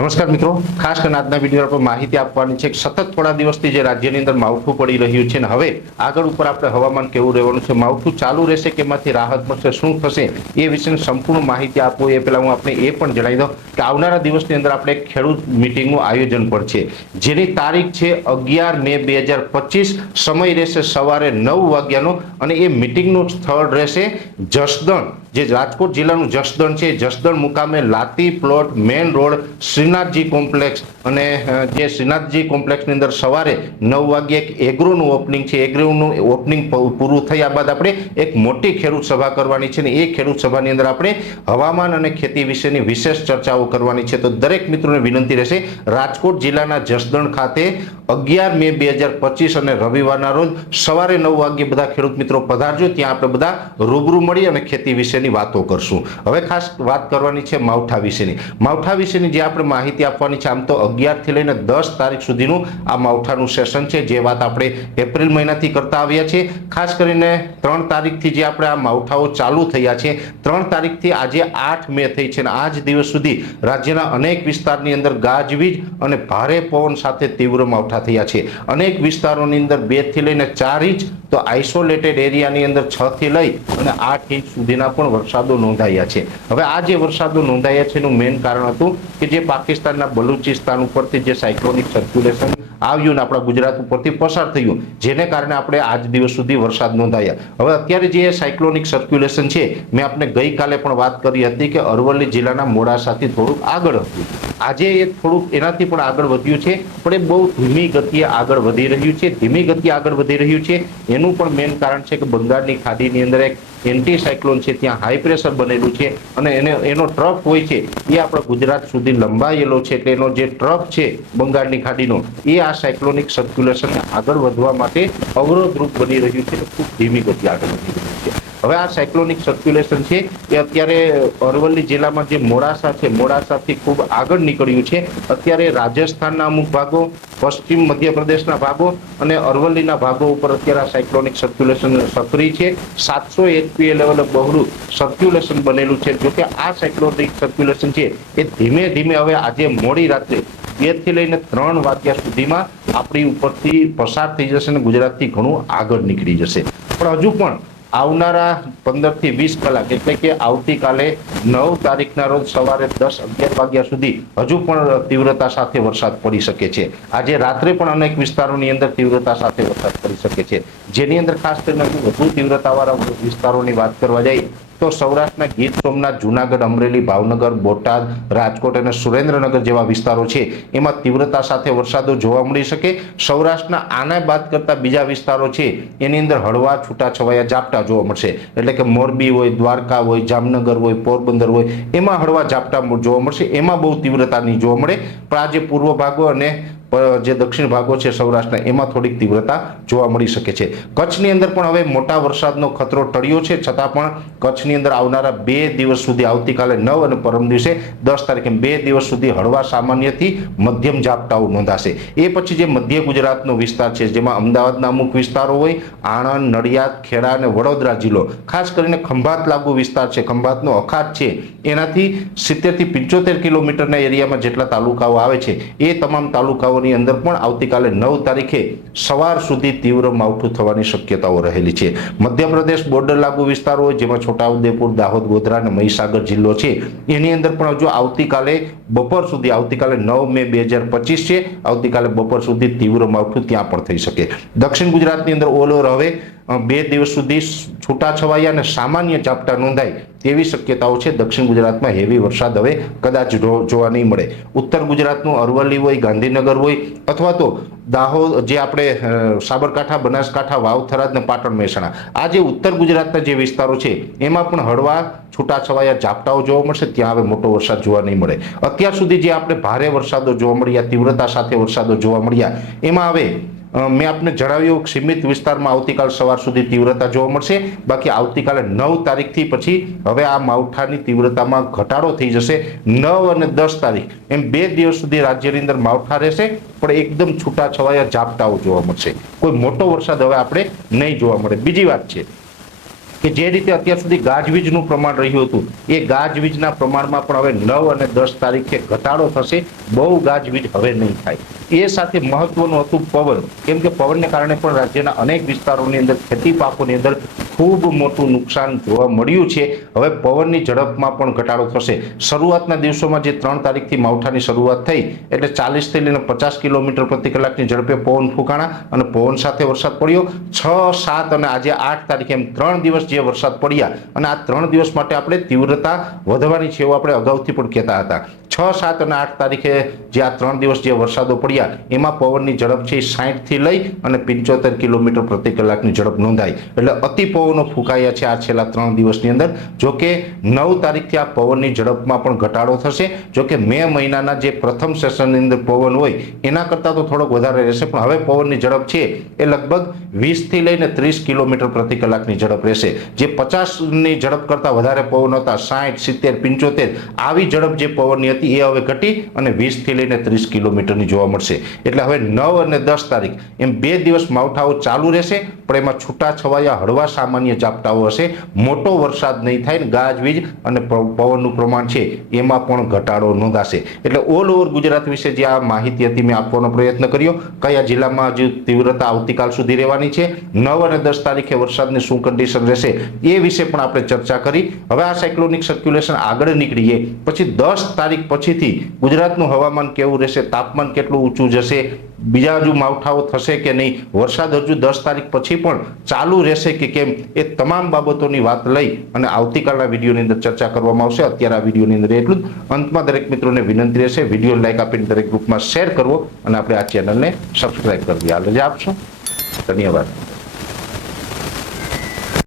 નમસ્કાર મિત્રો. ખાસ કરીને આજના વીડિયો પર માહિતી આપવાની છે કે સતત થોડા દિવસથી જે રાજ્યની અંદર માવઠું પડી રહ્યું છે ને હવે આગળ ઉપર આપણે હવામાન કેવું રહેવાનું છે, માવઠું ચાલુ રહેશે કે એમાંથી રાહત મળશે, શું થશે એ વિશેની સંપૂર્ણ માહિતી આપવું એ પહેલાં હું આપણે એ પણ જણાવી દઉં કે આવનારા દિવસની અંદર આપણે ખેડૂત મિટિંગનું આયોજન પણ છે. જેની તારીખ છે અગિયાર મે બે હજાર પચીસ. સમય રહેશે સવારે નવ વાગ્યાનો અને એ મિટિંગનું સ્થળ રહેશે જસદણ. જે રાજકોટ જિલ્લાનું જસદણ છે. જસદણ મુકામે Lati plot main road Shrinathji complex અને જે શ્રીનાથજી કોમ્પ્લેક્સની અંદર સવારે નવ વાગ્યે એક એગ્રોનું ઓપનિંગ છે. એગ્રોનું ઓપનિંગ પૂરું થયા બાદ આપણે એક મોટી ખેડૂત સભા કરવાની છે ને એ ખેડૂત સભાની અંદર આપણે હવામાન અને ખેતી વિશેની વિશેષ ચર્ચાઓ કરવાની છે. તો દરેક મિત્રોને વિનંતી રહેશે, રાજકોટ જિલ્લાના જસદણ ખાતે અગિયાર મે બે હજાર પચીસ અને રવિવારના રોજ સવારે નવ વાગ્યે બધા ખેડૂત મિત્રો પધારજો. ત્યાં આપણે બધા રૂબરૂ મળી અને ખેતી વિશેની વાતો કરશું. હવે ખાસ વાત કરવાની છે માવઠા વિશેની. માવઠા વિશેની જે આપણે માહિતી આપવાની છે, આમ તો અગિયારથી લઈને દસ તારીખ સુધીનું આ માવઠાનું સેશન છે, જે વાત આપણે એપ્રિલ મહિનાથી કરતા આવ્યા છીએ. ખાસ કરીને ત્રણ તારીખથી જે આપણે આ માવઠાઓ ચાલુ થયા છે, ત્રણ તારીખથી આજે આઠ મે થઈ છે અને આજ દિવસ સુધી રાજ્યના અનેક વિસ્તારની અંદર ગાજવીજ અને ભારે પવન સાથે તીવ્ર માવઠા થયા છે. અનેક વિસ્તારોની અંદર બેથી લઈને ચાર ઇંચ તો આઇસોલેટેડ એરિયાની અંદર છ થી લઈ અને આઠ ઇંચ સુધીના પણ વરસાદો નોંધાયા છે. હવે આ જે વરસાદો નોંધાયા છે એનું મેઇન કારણ હતું કે જે પાકિસ્તાનના બલુચિસ્તાન ઉપરથી જે સાયક્લોનિક સર્ક્યુલેશન આવ્યું ને આપણા ગુજરાત ઉપરથી પસાર થયું, જેને કારણે આપણે આજ દિવસ સુધી વરસાદ નોંધાયા. હવે અત્યારે જે સાયક્લોનિક સર્ક્યુલેશન છે, મેં આપને ગઈકાલે પણ વાત કરી હતી કે અરવલ્લી જિલ્લાના મોડાસાથી થોડુંક આગળ હતું આજે એ થોડુંક એનાથી પણ આગળ વધ્યું છે, પણ એ બહુ ધીમી ગતિએ આગળ વધી રહ્યું છે. ધીમી ગતિએ આગળ વધી રહ્યું છે, એનું પણ મેઇન કારણ છે કે બંગાળની ખાડીની અંદર એક એન્ટી સાયક્લોન છે, ત્યાં હાઈ પ્રેશર બનેલું છે અને એને, એનો ટ્રફ હોય છે, એ આપણા ગુજરાત સુધી લંબાયેલો છે, એટલે એનો જે ટ્રફ છે બંગાળની ખાડીનો, એ આ સાયક્લોનિક સર્ક્યુલેશનને આગળ વધવા માટે અવરોધરૂપ બની રહ્યું છે, ખૂબ ધીમી ગતિ આગળ વધી રહ્યું છે. હવે આ સાયક્લોનિક સર્ક્યુલેશન છે, એ અત્યારે અરવલ્લી જિલ્લામાં જે મોડાસા છે, મોડાસાથી ખૂબ આગળ નીકળ્યું છે. અત્યારે રાજસ્થાનના અમુક ભાગો, પશ્ચિમ મધ્યપ્રદેશના ભાગો અને અરવલ્લીના ભાગો ઉપર અત્યારે આ સાયક્લોનિક સર્ક્યુલેશન સક્રિય છે. સાતસો એચપીએ લેવલે બહોળું સર્ક્યુલેશન બનેલું છે. જોકે આ સાયક્લોનિક સર્ક્યુલેશન છે, એ ધીમે ધીમે હવે આજે મોડી રાત્રે બેથી લઈને ત્રણ વાગ્યા સુધીમાં આપણી ઉપરથી પસાર થઈ જશે અને ગુજરાતથી ઘણું આગળ નીકળી જશે. પણ હજુ પણ આવનારા પંદરથી વીસ કલાક, એટલે કે આવતીકાલે નવ તારીખના રોજ સવારે દસ અગિયાર વાગ્યા સુધી હજુ પણ તીવ્રતા સાથે વરસાદ પડી શકે છે. આજે રાત્રે પણ અનેક વિસ્તારોની અંદર તીવ્રતા સાથે વરસાદ પડી શકે છે. જેની અંદર ખાસ કરીને વધુ તીવ્રતાવાળા વિસ્તારોની વાત કરવા જાય તો સૌરાષ્ટ્રના ગીર સોમનાથ, જુનાગઢ, અમરેલી, ભાવનગર, બોટાદ, રાજકોટ અને સુરેન્દ્રનગર જેવા વિસ્તારો છે. એમાં તીવ્રતા સાથે વરસાદો જોવા મળી શકે. સૌરાષ્ટ્રના આના બાદ કરતા બીજા વિસ્તારો છે. એની અંદર હળવા, છૂટાછવાયા ઝાપટા જોવા મળશે. એટલે કે મોરબી હોય, દ્વારકા હોય, જામનગર હોય, પોરબંદર હોય, એમાં હળવા ઝાપટા જોવા મળશે. એમાં બહુ તીવ્રતા નહીં જોવા મળે. પણ આજે પૂર્વ ભાગો અને જે દક્ષિણ ભાગો છે સૌરાષ્ટ્રના, એમાં થોડીક તીવ્રતા જોવા મળી શકે છે. કચ્છની અંદર પણ હવે મોટા વરસાદનો ખતરો ટળ્યો છે. છતાં પણ કચ્છની અંદર આવનારા બે દિવસ સુધી, આવતીકાલે નવ અને પરમ દિવસે દસ તારીખે બે દિવસ સુધી હળવા સામાન્યથી મધ્યમ ઝાપટાઓ નોંધાશે. એ પછી જે મધ્ય ગુજરાતનો વિસ્તાર છે, જેમાં અમદાવાદના અમુક વિસ્તારો હોય, આણંદ, નડિયાદ, ખેડા અને વડોદરા જિલ્લો, ખાસ કરીને ખંભાત લાગુ વિસ્તાર છે, ખંભાતનો અખાત છે, એનાથી સિત્તેરથી પંચોતેર કિલોમીટરના એરિયામાં જેટલા તાલુકાઓ આવે છે, એ તમામ તાલુકાઓની અંદર પણ આવતીકાલે નવ તારીખે સવાર સુધી તીવ્ર માવઠું થવાની શક્યતાઓ રહેલી છે. મધ્યપ્રદેશ બોર્ડર લાગુ વિસ્તારો જેમાં છોટાઉદેપુર, દાહોદ, ગોધરા અને મહીસાગર જિલ્લો છે. એની અંદર પણ હજુ આવતીકાલે બપોર સુધી, આવતીકાલે નવ મે બે હજાર પચીસ છે. આવતીકાલે બપોર સુધી તીવ્ર માવઠું ત્યાં પણ થઈ શકે. દક્ષિણ ગુજરાતની અંદર ઓલ ઓવર હવે બે દિવસ સુધી છૂટાછવાયા અને સામાન્ય ઝાપટા નોંધાય તેવી શક્યતાઓ છે. દક્ષિણ ગુજરાતમાં હેવી વરસાદ હવે કદાચ જોવા નહીં મળે. ઉત્તર ગુજરાતનું અરવલ્લી હોય, ગાંધીનગર હોય અથવા તો દાહોદ, જે આપણે સાબરકાંઠા, બનાસકાંઠા, વાવ, થરાદ ને પાટણ, મહેસાણા, આ જે ઉત્તર ગુજરાતના જે વિસ્તારો છે, એમાં પણ હળવા છૂટાછવાયા ઝાપટાઓ જોવા મળશે. ત્યાં હવે મોટો વરસાદ જોવા નહીં મળે. અત્યાર સુધી જે આપણે ભારે વરસાદો જોવા મળ્યા, તીવ્રતા સાથે વરસાદો જોવા મળ્યા, એમાં હવે મેં આપને જણાવ્યું સીમિત વિસ્તારમાં આવતીકાલ સવાર સુધી તીવ્રતા જોવા મળશે. બાકી આવતીકાલે નવ તારીખથી પછી હવે આ માવઠાની તીવ્રતામાં ઘટાડો થઈ જશે. નવ અને દસ તારીખ. એમ બે દિવસ સુધી રાજ્યની અંદર માવઠા રહેશે, પણ એકદમ છૂટાછવાયા ઝાપટાઓ જોવા મળશે. કોઈ મોટો વરસાદ હવે આપણે નહીં જોવા મળે. બીજી વાત છે કે જે રીતે અત્યાર સુધી ગાજવીજનું પ્રમાણ રહ્યું હતું, એ ગાજવીજના પ્રમાણમાં પણ હવે નવ અને દસ તારીખે ઘટાડો થશે, બહુ ગાજવીજ હવે નહીં થાય. એ સાથે મહત્વનું હતું પવન. કેમ કે પવનને કારણે પણ રાજ્યના અનેક વિસ્તારોની અંદર ખેતી પાકોની અંદર ખૂબ મોટું નુકસાન જોવા મળ્યું છે. હવે પવનની ઝડપમાં પણ ઘટાડો થશે. શરૂઆતના દિવસોમાં જે ત્રણ તારીખથી માવઠાની શરૂઆત થઈ, એટલે ચાલીસથી લઈને પચાસ કિલોમીટર પ્રતિ કલાકની ઝડપે પવન ફૂંકાણા અને પવન સાથે વરસાદ પડ્યો. છ, સાત અને આજે આઠ તારીખે એમ ત્રણ દિવસ જે વરસાદ પડ્યા. અને આ ત્રણ દિવસ માટે આપણે તીવ્રતા વધવાની છે એવું આપણે અગાઉથી પણ કહેતા હતા. છ, સાત અને આઠ તારીખે જે આ ત્રણ દિવસ જે વરસાદો પડ્યા, એમાં પવનની ઝડપ છે સાહીઠથી લઈ અને પંચોતેર કિલોમીટર પ્રતિ કલાકની ઝડપ નોંધાઈ. એટલે અતિ પવનો ફૂંકાયા છે આ છેલ્લા ત્રણ દિવસની અંદર. જો કે નવ તારીખથી આ પવનની ઝડપમાં પણ ઘટાડો થશે. જો કે મે મહિનાના જે પ્રથમ સેશનની અંદર પવન હોય, એના કરતાં તો થોડોક વધારે રહેશે, પણ હવે પવનની ઝડપ છે એ લગભગ વીસથી લઈને ત્રીસ કિલોમીટર પ્રતિ કલાકની ઝડપ રહેશે. જે પચાસની ઝડપ કરતાં વધારે પવન હતા સાઠ સિત્તેર, પંચોતેર, આવી ઝડપ જે પવનની હતી એ હવે ઘટી અને વીસથી લઈને ત્રીસ કિલોમીટરની જોવા મળશે. એટલે હવે નવ અને દસ તારીખ, એમ બે દિવસ માવઠાઓ ચાલુ રહેશે, પણ એમાં છૂટા છવાયા હળવા સામાન્ય ઝાપટાઓ હશે, મોટો વરસાદ નહીં થાય ને ગાજવીજ અને પવનનું પ્રમાણ છે, એમાં પણ ઘટાડો નોંધાશે. એટલે ઓલ ઓવર ગુજરાત વિશે જે આ માહિતી હતી મેં આપવાનો પ્રયત્ન કર્યો, કયા જિલ્લામાં હજુ તીવ્રતા આવતીકાલ સુધી રહેવાની છે, નવ અને દસ તારીખે વરસાદની શું કન્ડિશન રહેશે, એ વિશે પણ આપણે ચર્ચા કરી. હવે આ સાયક્લોનિક સર્ક્યુલેશન આગળ નીકળીએ, પછી દસ તારીખ પછીથી ગુજરાતનું હવામાન કેવું રહેશે, તાપમાન કેટલું ઊંચું જશે, બીજા હજુ માવઠાઓ થશે કે નહીં, વરસાદ હજુ દસ તારીખ પછી પણ ચાલુ રહેશે કે કેમ, એ તમામ બાબતોની વાત લઈ અને આવતીકાલના વિડીયોની અંદર ચર્ચા કરવામાં આવશે. અત્યારે આ વિડીયોની અંદર એટલું જ. અંતમાં દરેક મિત્રોને વિનંતી રહેશે, વીડિયો લાઈક આપીને દરેક ગ્રુપમાં શેર કરવો અને આપણે આ ચેનલને સબસ્ક્રાઈબ કરવી. હાલ રજા આપશો. ધન્યવાદ.